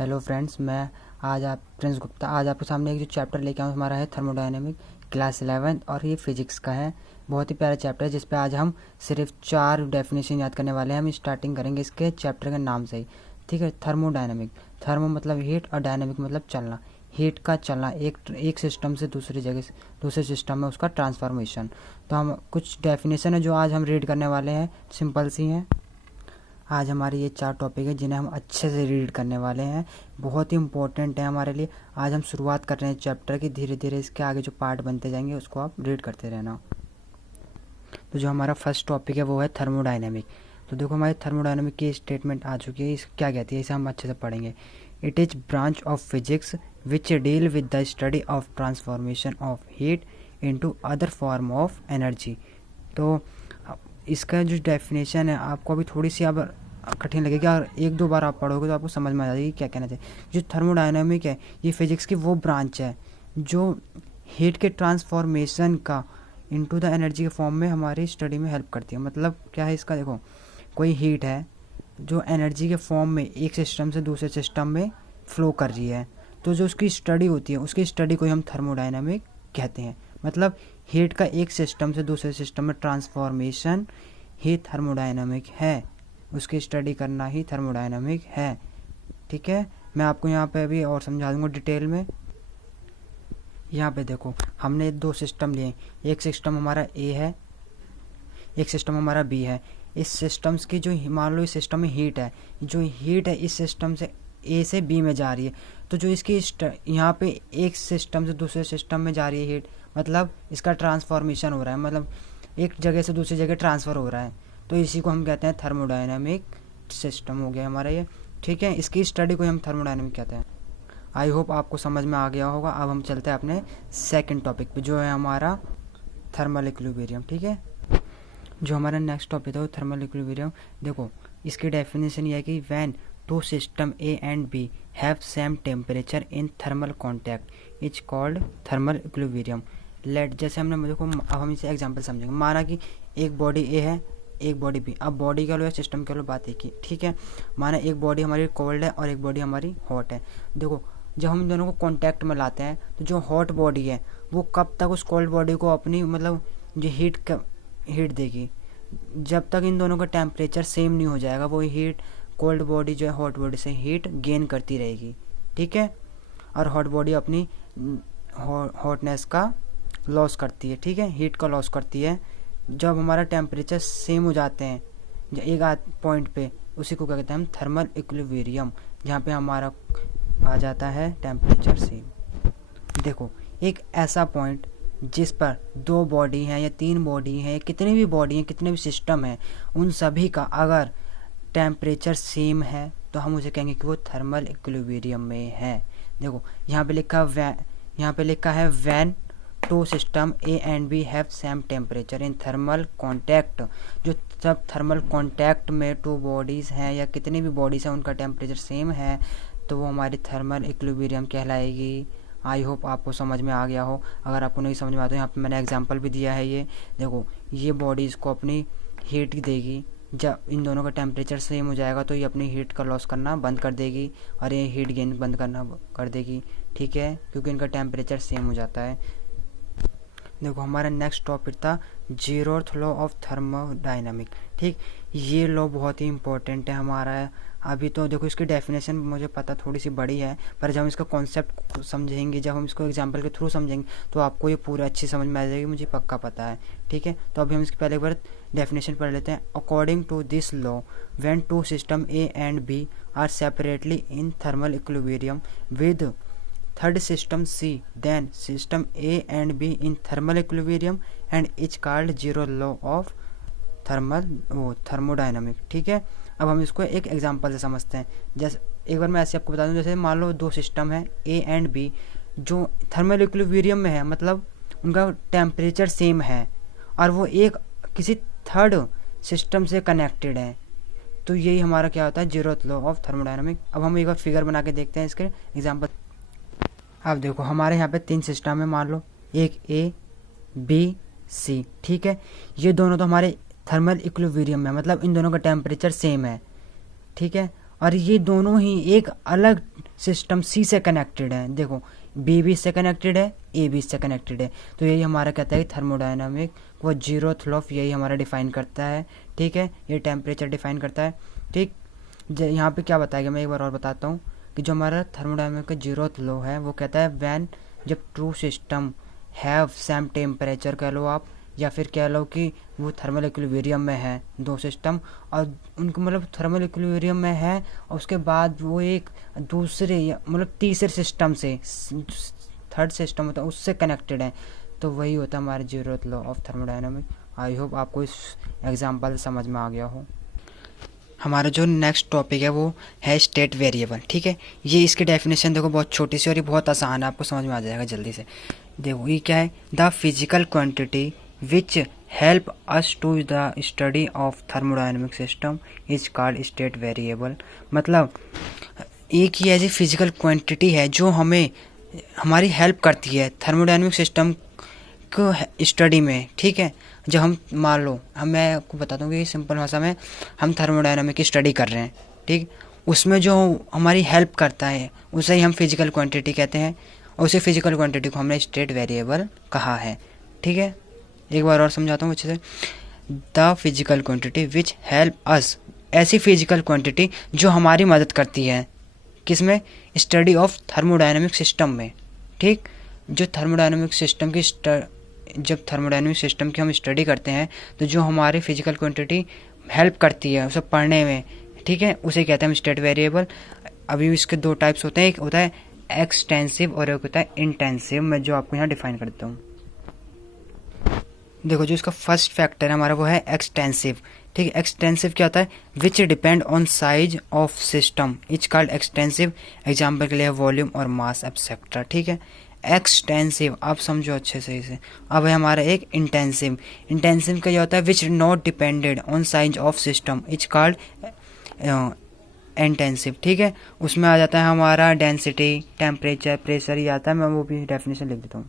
Hello friends, मैं Prince Gupta आज आपके सामने एक जो चैप्टर लेके आऊँ हमारा है थर्मोडायनेमिक क्लास 11 और ये फिजिक्स का है। बहुत ही प्यारा चैप्टर है जिस पे आज हम सिर्फ 4 डेफिनेशन याद करने वाले हैं। हम स्टार्टिंग करेंगे इसके चैप्टर के नाम से ही, ठीक है। थर्मोडायनेमिक, थर्मो मतलब हीट और डायनेमिक मतलब चलना, हीट का चलना, एक सिस्टम से दूसरे सिस्टम में उसका ट्रांसफॉर्मेशन। तो हम कुछ डेफिनेशन है जो आज हम रीड करने वाले हैं, सिंपल सी हैं। आज हमारे ये 4 टॉपिक है जिन्हें हम अच्छे से रीड करने वाले हैं, बहुत ही इंपॉर्टेंट है हमारे लिए। आज हम शुरुआत कर रहे हैं चैप्टर की, धीरे धीरे इसके आगे जो पार्ट बनते जाएंगे उसको आप रीड करते रहना। तो जो हमारा फर्स्ट टॉपिक है वो है थर्मोडायनेमिक। तो देखो हमारी थर्मोडायनेमिक की स्टेटमेंट आ चुकी है, इस क्या कहती है इसे हम अच्छे से पढ़ेंगे। It is branch of physics which deal with the study of transformation of heat into other form of energy. तो इसका जो डेफिनेशन है आपको अभी थोड़ी सी अब कठिन लगेगी और एक दो बार आप पढ़ोगे तो आपको समझ में आ जाएगी क्या कहना चाहिए। जो थर्मोडायनामिक है ये फिजिक्स की वो ब्रांच है जो हीट के ट्रांसफॉर्मेशन का इनटू द एनर्जी के फॉर्म में हमारी स्टडी में हेल्प करती है। मतलब क्या है इसका, देखो कोई हीट है जो एनर्जी के फॉर्म में एक सिस्टम से दूसरे सिस्टम में फ्लो कर रही है, तो जो उसकी स्टडी होती है उसकी स्टडी को हम थर्मोडायनामिक कहते हैं। मतलब हीट का एक सिस्टम से दूसरे सिस्टम में ट्रांसफॉर्मेशन ही थर्मोडायनामिक है, उसकी स्टडी करना ही थर्मोडायनामिक है, ठीक है। मैं आपको यहाँ पे अभी और समझा दूंगा डिटेल में। यहाँ पे देखो हमने 2 सिस्टम लिए, एक सिस्टम हमारा ए है, एक सिस्टम हमारा बी है। इस सिस्टम्स की जो मान लो इस सिस्टम में हीट है, जो हीट है इस सिस्टम से ए से बी में जा रही है, तो जो इसकी यहाँ पे एक सिस्टम से दूसरे सिस्टम में जा रही है हीट, मतलब इसका ट्रांसफॉर्मेशन हो रहा है, मतलब एक जगह से दूसरी जगह ट्रांसफ़र हो रहा है, तो इसी को हम कहते हैं थर्मोडायनामिक सिस्टम हो गया हमारा ये, ठीक है। इसकी स्टडी को हम थर्मोडायनामिक कहते हैं। आई होप आपको समझ में आ गया होगा। अब हम चलते हैं अपने सेकंड टॉपिक पे जो है हमारा थर्मल इक्विलिब्रियम, ठीक है। जो हमारा नेक्स्ट टॉपिक है वो थर्मल इक्विलिब्रियम। देखो इसकी डेफिनेशन ये है कि when two system A and B have same temperature in thermal contact is called thermal equilibrium. Let जैसे हमने देखो अब हम इसे एग्जांपल समझेंगे। माना कि एक बॉडी ए है एक बॉडी बी, अब बॉडी कह लो या सिस्टम कह लो, बात एक ही, ठीक है। माना एक बॉडी हमारी कोल्ड है और एक बॉडी हमारी हॉट है। देखो जब हम दोनों को कांटेक्ट में लाते हैं तो जो हॉट बॉडी है वो कब तक उस कोल्ड बॉडी को अपनी मतलब जो हीट देगी, जब तक इन दोनों का टेम्परेचर सेम नहीं हो जाएगा वो हीट कोल्ड बॉडी जो है हॉट बॉडी से हीट गेन करती रहेगी, ठीक है। और हॉट बॉडी अपनी हॉटनेस का लॉस करती है, ठीक है, हीट का लॉस करती है। जब हमारा टेम्परेचर सेम हो जाते हैं एक पॉइंट पे, उसी को क्या कहते हैं हम थर्मल इक्विलिब्रियम, जहाँ पे हमारा आ जाता है टेम्परेचर सेम। देखो एक ऐसा पॉइंट जिस पर 2 बॉडी हैं या 3 बॉडी हैं, कितनी भी बॉडी हैं, कितने भी सिस्टम हैं, उन सभी का अगर टेम्परेचर सेम है तो हम उसे कहेंगे कि वो थर्मल इक्विलिब्रियम में है। देखो यहाँ पे लिखा है when two system A and B have same temperature in thermal contact. जो सब थर्मल कॉन्टैक्ट में 2 बॉडीज़ हैं या कितनी भी बॉडीज़ हैं उनका टेम्परेचर सेम है तो वो हमारी थर्मल इक्विलिब्रियम कहलाएगी। आई होप आपको समझ में आ गया हो। अगर आपको नहीं समझ में आता तो यहाँ पे मैंने एग्जांपल भी दिया है। ये देखो ये बॉडीज़ को अपनी हीट देगी, जब इन दोनों का टेम्परेचर सेम हो जाएगा तो ये अपनी हीट का लॉस करना बंद कर देगी और ये हीट गेन बंद करना कर देगी, ठीक है, क्योंकि इनका टेम्परेचर सेम हो जाता है। देखो हमारा नेक्स्ट टॉपिक था 0th लॉ ऑफ थर्मोडायनामिक, ठीक। ये लॉ बहुत ही इंपॉर्टेंट है हमारा। अभी तो देखो इसकी डेफिनेशन मुझे पता थोड़ी सी बड़ी है, पर जब हम इसका कॉन्सेप्ट समझेंगे, जब हम इसको एग्जांपल के थ्रू समझेंगे तो आपको ये पूरा अच्छी समझ में आ जाएगी, मुझे पक्का पता है, ठीक है। तो अभी हम इसकी पहले एक बार डेफिनेशन पढ़ लेते हैं। According to this law when 2 system A and B are separately in thermal equilibrium with third system C, then system A and B in thermal equilibrium and is called zero law of thermodynamic, ठीक है। अब हम इसको एक example से समझते हैं। जैसे एक बार मैं ऐसे आपको बता दूं, जैसे मान लो 2 सिस्टम है A एंड B जो थर्मल इक्विलिब्रियम में है, मतलब उनका टेम्परेचर सेम है और वो एक किसी थर्ड सिस्टम से कनेक्टेड है, तो यही हमारा क्या होता है 0th लॉ ऑफ थर्मोडायनामिक। अब हम एक बार फिगर बना के देखते हैं इसके एग्जाम्पल। अब देखो हमारे यहाँ पे 3 सिस्टम है, मान लो एक ए बी सी, ठीक है। ये दोनों तो हमारे थर्मल इक्विलिब्रियम में, मतलब इन दोनों का टेम्परेचर सेम है, ठीक है। और ये दोनों ही एक अलग सिस्टम सी से कनेक्टेड है। देखो बी भी इससे कनेक्टेड है, ए भी इससे कनेक्टेड है। तो यही हमारा कहता है थर्मोडायनामिक वो जीरोथ लॉ यही हमारा डिफाइन करता है। ठीक है, ये टेम्परेचर डिफाइन करता है। ठीक, यहाँ पे क्या बताएगा मैं एक बार और बताता हूँ कि जो हमारा थर्मोडायनामिक का जीरोथ लॉ है वो कहता है व्हेन जब two system have same temperature कह लो आप, या फिर कह लो कि वो थर्मल इक्विलिब्रियम में है दो सिस्टम, और उनको मतलब थर्मल इक्विलिब्रियम में है और उसके बाद वो एक दूसरे मतलब तीसरे सिस्टम से, थर्ड सिस्टम होता है उससे कनेक्टेड है। तो वही होता है हमारे zeroth law of thermodynamic. I hope आपको इस एग्जांपल समझ में आ गया हो। हमारा जो नेक्स्ट टॉपिक है वो है स्टेट वेरिएबल। ठीक है, ये इसकी डेफिनेशन देखो बहुत छोटी सी और ये बहुत आसान है, आपको समझ में आ जाएगा जल्दी से। देखो ये क्या है, the physical quantity which help us to the study of thermodynamic system is called state variable. मतलब एक ही ऐसी फिजिकल क्वांटिटी है जो हमें हमारी हेल्प करती है थर्मोडायनेमिक सिस्टम को स्टडी में। ठीक है, जब हम मान लो मैं आपको बताता हूँ कि सिंपल भाषा में हम थर्मोडायनामिक की स्टडी कर रहे हैं। ठीक, उसमें जो हमारी हेल्प करता है उसे ही हम फिजिकल क्वांटिटी कहते हैं, और उसी फिजिकल क्वांटिटी को हमने स्टेट वेरिएबल कहा है। ठीक है, एक बार और समझाता हूँ अच्छे से। The physical quantity which help अस, ऐसी फिजिकल क्वांटिटी जो हमारी मदद करती है किसमें, स्टडी ऑफ थर्मोडायनामिक सिस्टम में। ठीक, जो थर्मोडायनामिक सिस्टम की जब थर्मोडायनामिक सिस्टम की हम स्टडी करते हैं तो जो हमारी फिजिकल क्वांटिटी हेल्प करती है उसे पढ़ने में, ठीक है, उसे कहते हैं हम स्टेट वेरिएबल। अभी इसके दो टाइप्स होते हैं, एक होता है एक्सटेंसिव और एक होता है इंटेंसिव। मैं जो आपको यहाँ डिफाइन करता हूँ, देखो जो इसका फर्स्ट फैक्टर है हमारा वो है एक्सटेंसिव। ठीक है, एक्सटेंसिव क्या होता है, विच depend on size of system is called extensive. Example के लिए वॉल्यूम और मास एब्सेक्ट्रा। ठीक है, एक्सटेंसिव आप समझो अच्छे से इसे। अब है हमारा एक इंटेंसिव। इंटेंसिव का क्या होता है, which not depended on size of system is called intensive. ठीक है, उसमें आ जाता है हमारा डेंसिटी, टेम्परेचर, प्रेशर ही आता है। मैं वो भी डेफिनेशन लिख देता हूँ।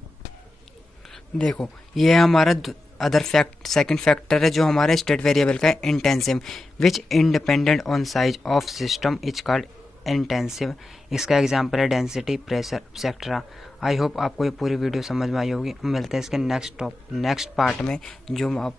देखो ये हमारा अदर फैक्ट सेकंड फैक्टर है जो हमारे स्टेट वेरिएबल का है intensive, which independent on size of system is called intensive. इसका एग्जांपल है density, pressure etcetera. I hope आपको ये पूरी वीडियो समझ में आई होगी। मिलते हैं इसके नेक्स्ट पार्ट में जो आप